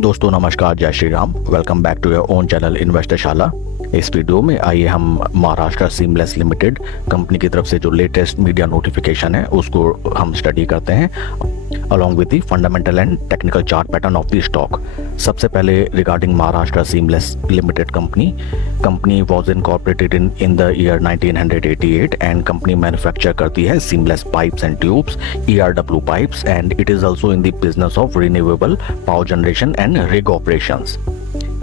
दोस्तों नमस्कार, जय Shri Ram. Welcome back to your own channel Investorshala. इस वीडियो में आइए हम महाराष्ट्र सीमलेस लिमिटेड कंपनी की तरफ से जो लेटेस्ट मीडिया नोटिफिकेशन है उसको हम स्टडी करते हैं along with the fundamental and technical chart pattern of the stock. सबसे पहले regarding Maharashtra seamless limited company was incorporated in the year 1988 and company manufacture करती है seamless pipes and tubes, ERW pipes, and it is also in the business of renewable power generation and rig operations.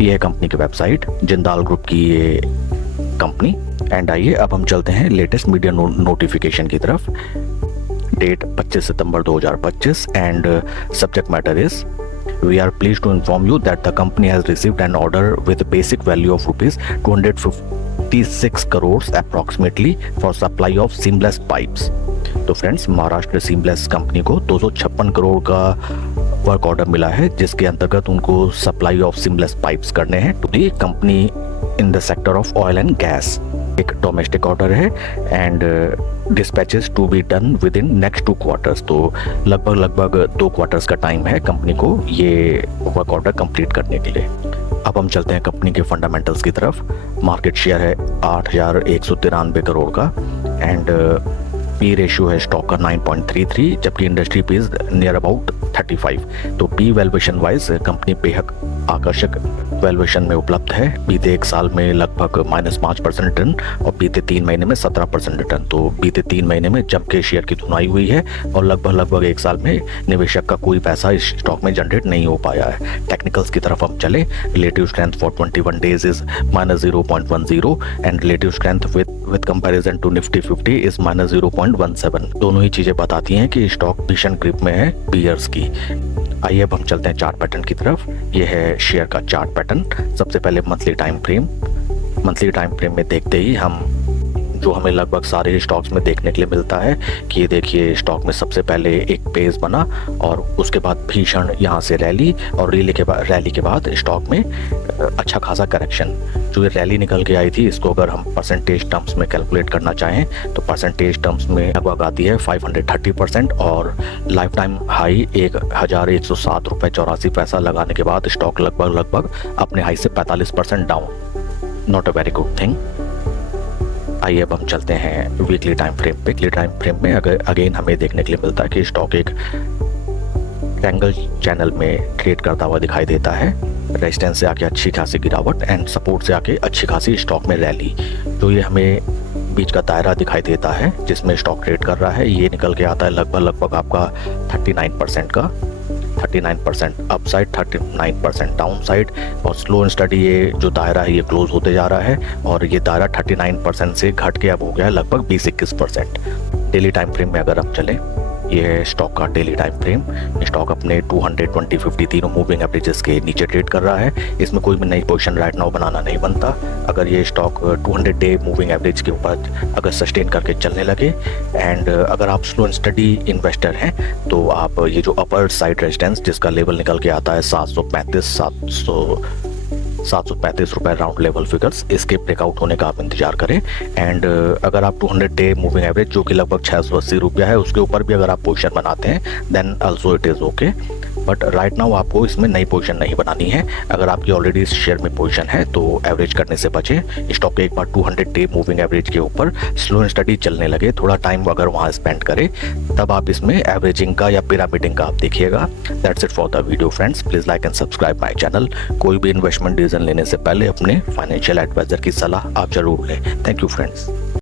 ये है company की website, Jindal group की ये company. And आइए अब हम चलते हैं लेटेस्ट मीडिया नोटिफिकेशन की तरफ। डेट 25 सितंबर 2025 and subject matter is We are pleased to inform you that the company has received an order with a basic value of rupees 256 crores approximately for supply of seamless pipes। तो friends, Maharashtra seamless company को 256 करोड़ का work order मिला है, जिसके अंतर्गत उनको supply of seamless pipes करने हैं to the company in the sector of oil and gas. एक डोमेस्टिक ऑर्डर है and dispatches to be done within next 2 quarters. तो लगभग 2 क्वार्टर्स का टाइम है कंपनी को ये वर्क ऑर्डर कंप्लीट करने के लिए। अब हम चलते हैं कंपनी के फंडामेंटल्स की तरफ। मार्केट शेयर है 8,193 करोड़ का एंड पी रेशियो है स्टॉक का 9.33, जबकि industry P is near about 35। तो पी वैल्यूएशन वाइज कंपनी बेहद आकर्षक वैल्यूएशन में उपलब्ध है। बीते 1 साल में लगभग -5% रिटर्न और बीते 3 महीने में 17% रिटर्न। तो बीते 3 महीने में जम के शेयर की धुनाई हुई है और लगभग 1 साल में निवेशक का कोई पैसा इस स्टॉक में जनरेट नहीं हो पाया है। टेक्निकल्स की तरफ हम चले। Relative strength for 21 days is -0.10 and relative strength with comparison to Nifty 50 is -0.17। दोनों ही चीजें बताती हैं कि स्टॉक भीषण ग्रिप में है बियर्स की। आइए अब हम चलते हैं चार्ट पैटर्न की तरफ। ये है शेयर का चार्ट पैटर्न। सबसे पहले मंथली टाइम फ्रेम में देखते ही हम जो हमें लगभग सारे स्टॉक्स में देखने के लिए मिलता है कि ये देखिए, स्टॉक में सबसे पहले एक पेज बना और उसके बाद भीषण यहाँ से रैली और रैली के बाद स्टॉक में अच्छा खासा करेक्शन। जो ये रैली निकल के आई थी, इसको अगर हम परसेंटेज टर्म्स में कैलकुलेट करना चाहें तो परसेंटेज टर्म्स में लगभग आती है 530% और लाइफ टाइम हाई 1,107 रुपये 84 पैसा लगाने के बाद स्टॉक लगभग अपने हाई से 45% down. Not a very good thing. आइए अब हम चलते हैं वीकली टाइम फ्रेम पे। वीकली टाइम फ्रेम में अगेन हमें देखने के लिए मिलता है कि स्टॉक एक ट्रायंगल चैनल में ट्रेड करता हुआ दिखाई देता है। रेजिस्टेंस से आके अच्छी खासी गिरावट एंड सपोर्ट से आके अच्छी खासी स्टॉक में रैली। तो ये हमें बीच का दायरा दिखाई देता है जिसमें स्टॉक ट्रेड कर रहा है। ये निकल के आता है लगभग आपका 39% का, 39% अपसाइड, 39% डाउन साइड और स्लो एंड स्टडी ये जो दायरा है ये क्लोज होते जा रहा है और ये दायरा 39% से घट के अब हो गया है लगभग 20-21%। डेली टाइम फ्रेम में अगर आप चलें, ये है स्टॉक का डेली टाइम फ्रेम। स्टॉक अपने 200, 20, 50 तीनों मूविंग एवरेजेस के नीचे ट्रेड कर रहा है। इसमें कोई भी नई पोजीशन राइट नाउ बनाना नहीं बनता। अगर ये स्टॉक 200 डे मूविंग एवरेज के ऊपर अगर सस्टेन करके चलने लगे एंड अगर आप स्लो एंड स्टडी इन्वेस्टर हैं तो आप ये जो अपर साइड रेजिस्टेंस जिसका लेवल निकल के आता है 735 रुपए राउंड लेवल फिगर्स, इसके ब्रेकआउट होने का आप इंतजार करें। एंड अगर आप 200 डे मूविंग एवरेज जो कि लगभग 680 रुपया है उसके ऊपर भी अगर आप पोजीशन बनाते हैं then also it is okay. But right now आपको इसमें नई पोजीशन नहीं बनानी है। अगर आपकी ऑलरेडी इस शेयर में पोजीशन है तो एवरेज करने से बचें। स्टॉक के एक बार 200 डे मूविंग एवरेज के ऊपर स्लो एंड स्टडी चलने लगे, थोड़ा टाइम अगर वहाँ स्पेंड करें तब आप इसमें एवरेजिंग का या पिरामिडिंग का आप देखिएगा। That's it for the video friends. Please like and subscribe my channel. कोई भी इन्वेस्टमेंट डिसीजन लेने से पहले अपने फाइनेंशियल एडवाइजर की सलाह आप जरूर लें। Thank you friends.